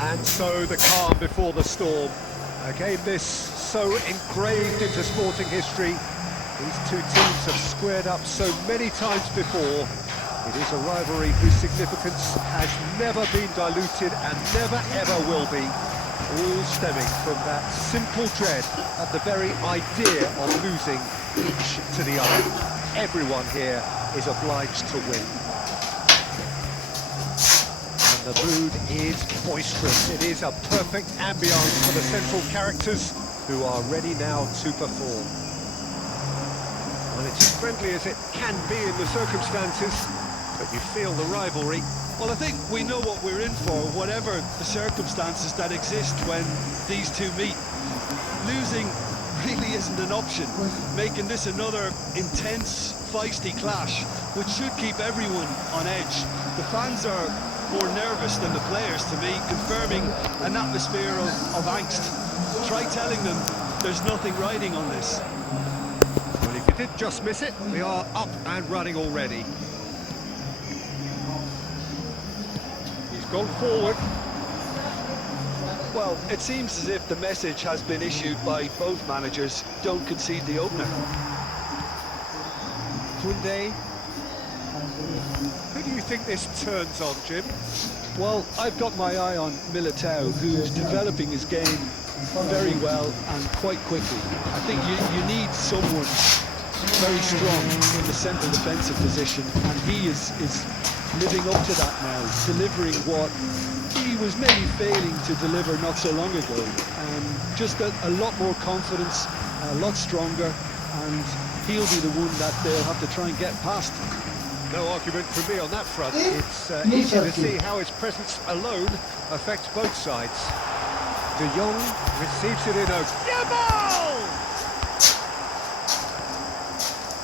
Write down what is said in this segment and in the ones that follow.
And so the calm before the storm. A game this so engraved into sporting history. These two teams have squared up so many times before. It is a rivalry whose significance has never been diluted and never ever will be. All stemming from that simple dread at the very idea of losing each to the other. Everyone here is obliged to win. And the mood is boisterous. It is a perfect ambience for the central characters who are ready now to perform. Well, it's as friendly as it can be in the circumstances, but you feel the rivalry. Well, I think we know what we're in for, whatever the circumstances that exist when these two meet. Losing really isn't an option, making this another intense, feisty clash, which should keep everyone on edge. The fans are more nervous than the players, to me, confirming an atmosphere of angst. Try telling them there's nothing riding on this. Well, if you did just miss it, we are up and running already. He's gone forward. Well, it seems as if the message has been issued by both managers: don't concede the opener. Koundé. Who do you think this turns on, Jim? Well, I've got my eye on Militao, who's developing his game very well and quite quickly. I think you need someone very strong in the central defensive position, and he is living up to that now, delivering what he was maybe failing to deliver not so long ago. Just a lot more confidence, a lot stronger, and he'll be the one that they'll have to try and get past. No argument from me on that front. It's easy to see how his presence alone affects both sides. De Jong receives it in a ball!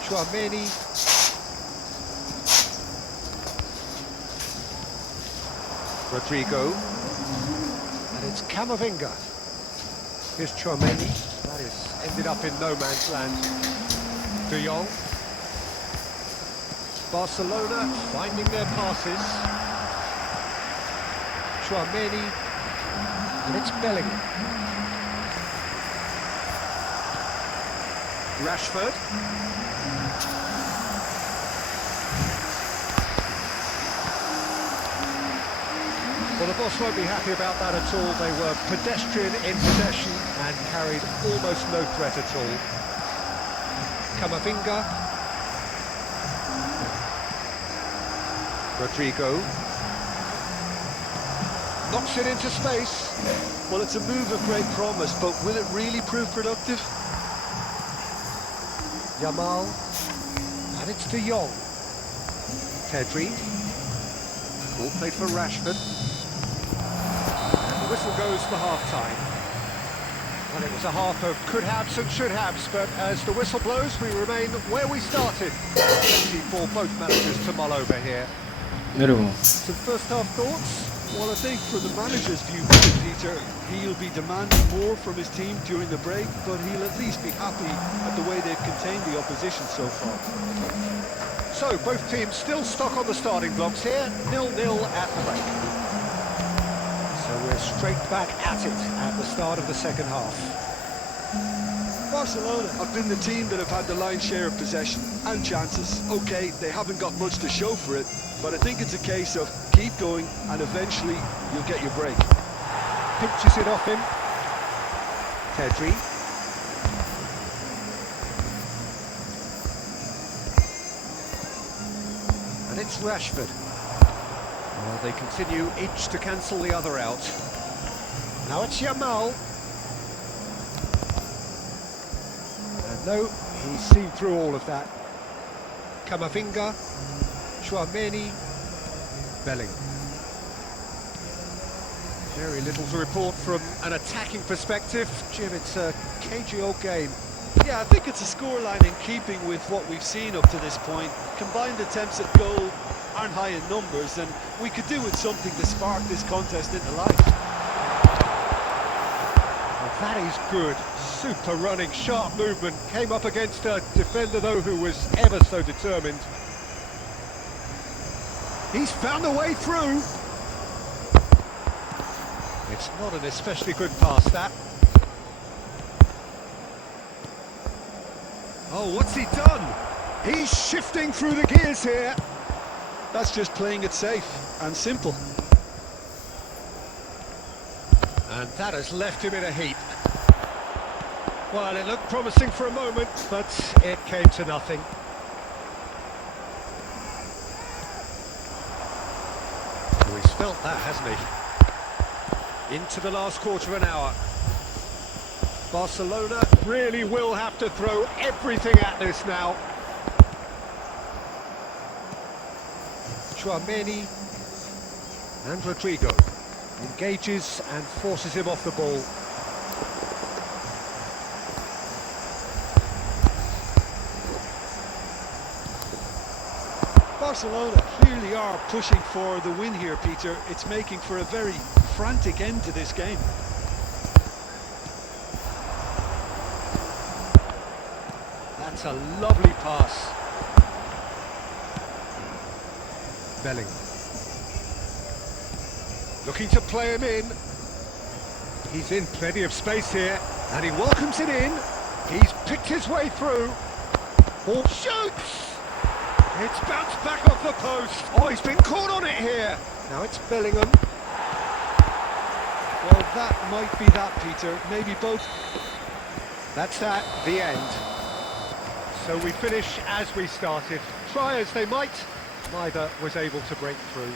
Chouameni. Rodrigo. And it's Camavinga. Here's Chouameni. That is ended up in no man's land. De Jong. Barcelona finding their passes. Chouameni, and it's Bellingham. Rashford. Well, the boss won't be happy about that at all. They were pedestrian in possession and carried almost no threat at all. Camavinga. Rodrigo knocks it into space. Well, it's a move of great promise, but will it really prove productive? Yamal, and it's De Jong. Pedri, all played for Rashford. And the whistle goes for half-time. And it was a half of could-haves and should-haves, but as the whistle blows, we remain where we started. Plenty for both managers to mull over here. Some first-half thoughts? Well, I think for the manager's viewpoint, Peter, he'll be demanding more from his team during the break, but he'll at least be happy at the way they've contained the opposition so far. So, both teams still stuck on the starting blocks here, 0-0 at the break. So we're straight back at it at the start of the second half. Barcelona have been the team that have had the lion's share of possession and chances. Okay, they haven't got much to show for it, but I think it's a case of keep going and eventually you'll get your break. Pinches it off him. Pedri. And it's Rashford. Well, they continue each to cancel the other out. Now it's Yamal. And no, he's seen through all of that. Camavinga. Chouameni. Bellingham. Very little to report from an attacking perspective. Jim, it's a cagey old game. Yeah, I think it's a scoreline in keeping with what we've seen up to this point. Combined attempts at goal aren't high in numbers, and we could do with something to spark this contest into life. Well, that is good. Super running, sharp movement. Came up against a defender, though, who was ever so determined. He's found a way through. It's not an especially good pass, that. Oh, what's he done? He's shifting through the gears here. That's just playing it safe and simple. And that has left him in a heap. Well, it looked promising for a moment, but it came to nothing. Oh, he's felt that, hasn't he? Into the last quarter of an hour. Barcelona really will have to throw everything at this now. Chouameni and Rodrigo engages and forces him off the ball. Barcelona clearly are pushing for the win here, Peter. It's making for a very frantic end to this game. That's a lovely pass. Bellingham. Looking to play him in. He's in plenty of space here, and he welcomes it in. He's picked his way through. Ball shoots! It's bounced back off the post. Oh, he's been caught on it here. Now it's Bellingham. Well, that might be that, Peter. Maybe both. That's that, the end. So we finish as we started. Try as they might, neither was able to break through.